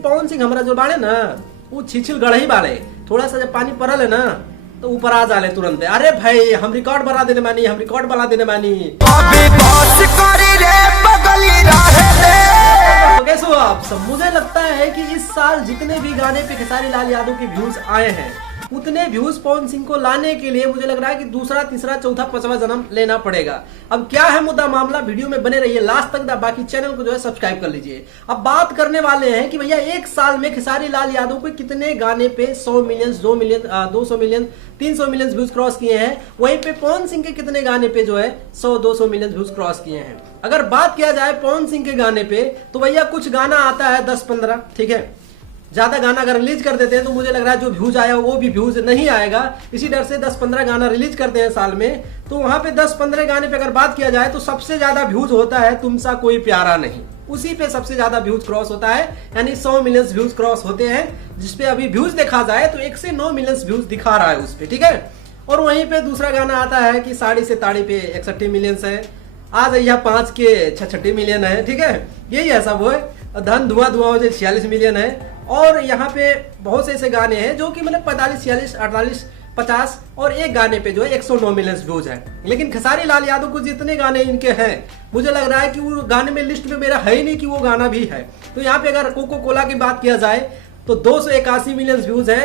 पवन सिंह हमारा जो बाड़े ना वो छिछिल गढ़ही बाड़े, थोड़ा सा जब पानी पड़ल है ना तो ऊपर आ जाले तुरंत। अरे भाई हम रिकॉर्ड बना देने मानी, हम रिकॉर्ड बना देने मानी। तो कैसे हो आप सब? मुझे लगता है कि इस साल जितने भी गाने पे खेसारी लाल यादव के व्यूज आए हैं उतने व्यूज पवन सिंह को लाने के लिए मुझे लग रहा है कि दूसरा तीसरा चौथा पांचवा जन्म लेना पड़ेगा। अब क्या है मुद्दा मामला, वीडियो में बने रहिए लास्ट तक, बाकी चैनल को जो है सब्सक्राइब कर लीजिए। अब बात करने वाले हैं कि भैया एक साल में खेसारी लाल यादव को कितने गाने पे 100 million 2 million 200 million 300 million views cross किए हैं, वहीं पे पवन सिंह के कितने गाने पे जो है 100-200 मिलियन व्यूज क्रॉस किए हैं। अगर बात किया जाए पवन सिंह के गाने पे तो भैया कुछ गाना आता है 10-15, ठीक है। ज्यादा गाना अगर रिलीज कर देते हैं तो मुझे लग रहा है जो व्यूज आया वो भी व्यूज नहीं आएगा। इसी डर से 10-15 गाना रिलीज करते हैं साल में, तो वहां पे 10-15 गाने पे अगर बात किया जाए तो सबसे ज्यादा व्यूज होता है तुमसा कोई प्यारा नहीं, उसी पे सबसे ज्यादा व्यूज क्रॉस होता है, यानी 100 मिलियन व्यूज क्रॉस होते हैं, जिसपे अभी व्यूज देखा जाए तो 1 से 9 मिलियन व्यूज दिखा रहा है उस पे, ठीक है। और वहीं पे दूसरा गाना आता है कि साड़ी से ताड़ी पे 61 मिलियन है, आज यह 5 के 66 मिलियन है, ठीक है। यही है सब, वो है धन धुआं धुआं हो जाए 46 मिलियन है। और यहाँ पे बहुत से ऐसे गाने हैं जो कि मतलब 45, 46, 48, 50 और एक गाने पे जो है 109 मिलियन व्यूज है। लेकिन खेसारी लाल यादव को जितने गाने इनके हैं मुझे लग रहा है कि वो गाने में लिस्ट में मेरा है ही नहीं कि वो गाना भी है। तो यहाँ पे अगर कोको कोला की बात किया जाए तो 281 मिलियन व्यूज है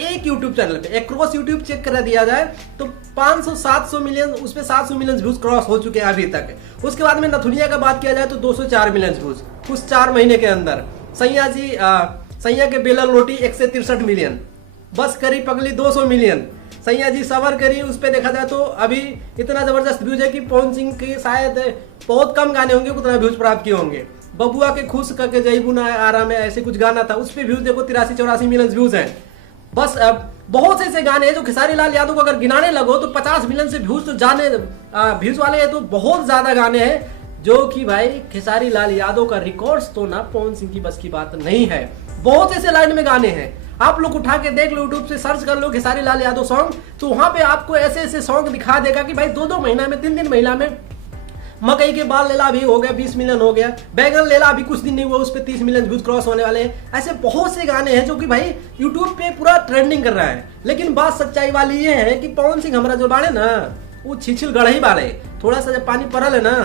एक यूट्यूब चैनल पे। एक क्रॉस यूट्यूब चेक कर दिया जाए तो 500-700 मिलियन, उस पे 700 मिलियन व्यूज क्रॉस हो चुके हैं अभी तक। उसके बाद में नथुनिया का बात किया जाए तो 204 मिलियन व्यूज कुछ 4 महीने के अंदर। सैया के बेलन रोटी 163 मिलियन, बस करी पगली 200 मिलियन, सैया जी सबर करी उस पे देखा जाए तो अभी इतना जबरदस्त व्यूज है कि पवन सिंह के शायद बहुत कम गाने होंगे उतना व्यूज प्राप्त किए होंगे। बबुआ के खुश करके जयबू ना आराम है ऐसे कुछ गाना था, उस पे व्यूज देखो 83-84 मिलियन व्यूज है। बस बहुत से ऐसे गाने हैं जो खेसारी लाल यादव को अगर गिनाने लगो तो 50 मिलियन से व्यूज तो जाने व्यूज वाले हैं, तो बहुत ज्यादा गाने हैं जो कि भाई खेसारी लाल यादव का रिकॉर्ड्स तो ना पवन सिंह की बस की बात नहीं है। बहुत ऐसे लाइन में गाने हैं, आप लोग उठा के देख लो, यूट्यूब से सर्च कर लो खेसारी लाल यादव सॉन्ग, तो वहां पे आपको ऐसे ऐसे सॉन्ग दिखा देगा कि भाई 2-2 महीना में 3-3 महीना में मकई के बाल लेला भी हो गया 20 मिलियन हो गया, बैगन लेला अभी कुछ दिन नहीं हुआ उस पे 30 मिलियन व्यूज क्रॉस होने वाले हैं। ऐसे बहुत से गाने हैं जो कि भाई यूट्यूब पे पूरा ट्रेंडिंग कर रहा है। लेकिन बात सच्चाई वाली ये है कि पवन सिंह हमारा जो बाड़े ना वो छिछिल गढ़ही बाड़े, थोड़ा सा जब पानी पड़ल है ना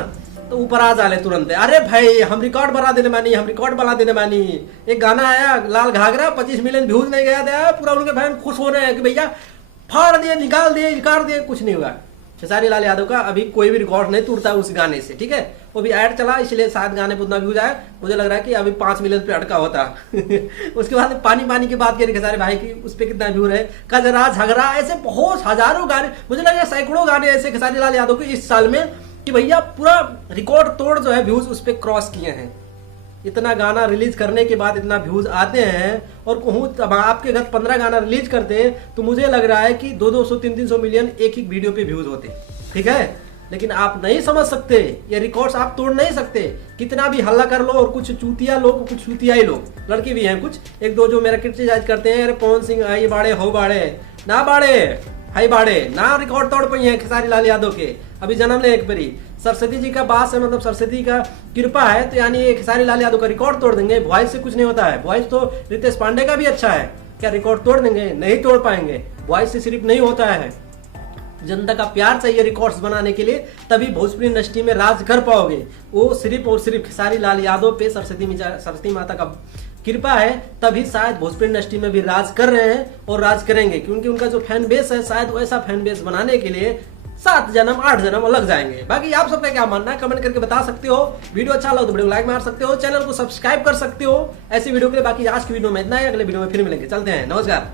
तो ऊपर आ जाले तुरंत। अरे भाई हम रिकॉर्ड बना देने मानी, हम रिकॉर्ड बना देने मानी। एक गाना आया लाल घाघरा 25 मिलियन व्यूज नहीं गया था, पूरा उनके बहन खुश हो रहे हैं कि भैया फाड़ दिए, निकाल दिए, कुछ नहीं हुआ। खेसारी लाल यादव का अभी कोई भी रिकॉर्ड नहीं टूटता उस गाने से, ठीक है। वो भी ऐड चला इसलिए शायद गाने पर उतना व्यूज आया, मुझे लग रहा है कि अभी 5 मिलियन पे अटका होता। उसके बाद पानी की बात करें खेसारी भाई की, उस पर कितना व्यूज है, कजरा झगड़ा, ऐसे बहुत हजारों गाने, मुझे लग रहा है सैकड़ों गाने ऐसे खेसारी लाल यादव के इस साल में कि भैया पूरा रिकॉर्ड तोड़ जो है व्यूज उस पे क्रॉस किए हैं। इतना गाना रिलीज करने के बाद इतना व्यूज आते हैं, और कहूँ तब आपके घर 15 गाना रिलीज करते हैं तो मुझे लग रहा है कि 200-300 मिलियन एक ही वीडियो पे व्यूज होते, ठीक है। लेकिन आप नहीं समझ सकते, ये रिकॉर्ड्स आप तोड़ नहीं सकते। कितना भी हल्ला कर लो और कुछ चूतिया लोग, कुछ चूतिया ही लोग, लड़के भी हैं कुछ एक दो जो मेरा क्रिटिसाइज करते हैं, अरे पवन सिंह ये बाड़े हो बाड़े ना बाड़े हाई बाड़े ना, रिकॉर्ड तोड़ पाई है खेसारी लाल यादव के। अभी जन्म ले एक बारी, सरस्वती जी का बास है, मतलब सरस्वती का कृपा है, तो यानी खेसारी लाल यादव का रिकॉर्ड तोड़ देंगे। वॉइस से कुछ नहीं होता है, वॉइस तो रितेश पांडे का भी अच्छा है, क्या रिकॉर्ड तोड़ देंगे? नहीं तोड़ पाएंगे। वॉइस से सिर्फ नहीं होता है, जनता का प्यार चाहिए रिकॉर्ड्स बनाने के लिए, तभी भोजपुरी इंडस्ट्री में राज कर पाओगे। वो सिर्फ और सिर्फ खेसारी लाल यादव पे सरस्वती माता का कृपा है, तभी शायद भोजपुरी इंडस्ट्री में भी राज कर रहे हैं और राज करेंगे, क्योंकि उनका जो फैन बेस है शायद वैसा फैन बेस बनाने के लिए 7 जन्म 8 जन्म लग जाएंगे। बाकी आप सबका क्या मानना है कमेंट करके बता सकते हो। वीडियो अच्छा लगा तो वीडियो लाइक मार सकते हो, चैनल को सब्सक्राइब कर सकते हो ऐसी वीडियो के लिए। बाकी आज की वीडियो में इतना ही, अगले वीडियो में फिर मिलेंगे। चलते हैं, नमस्कार।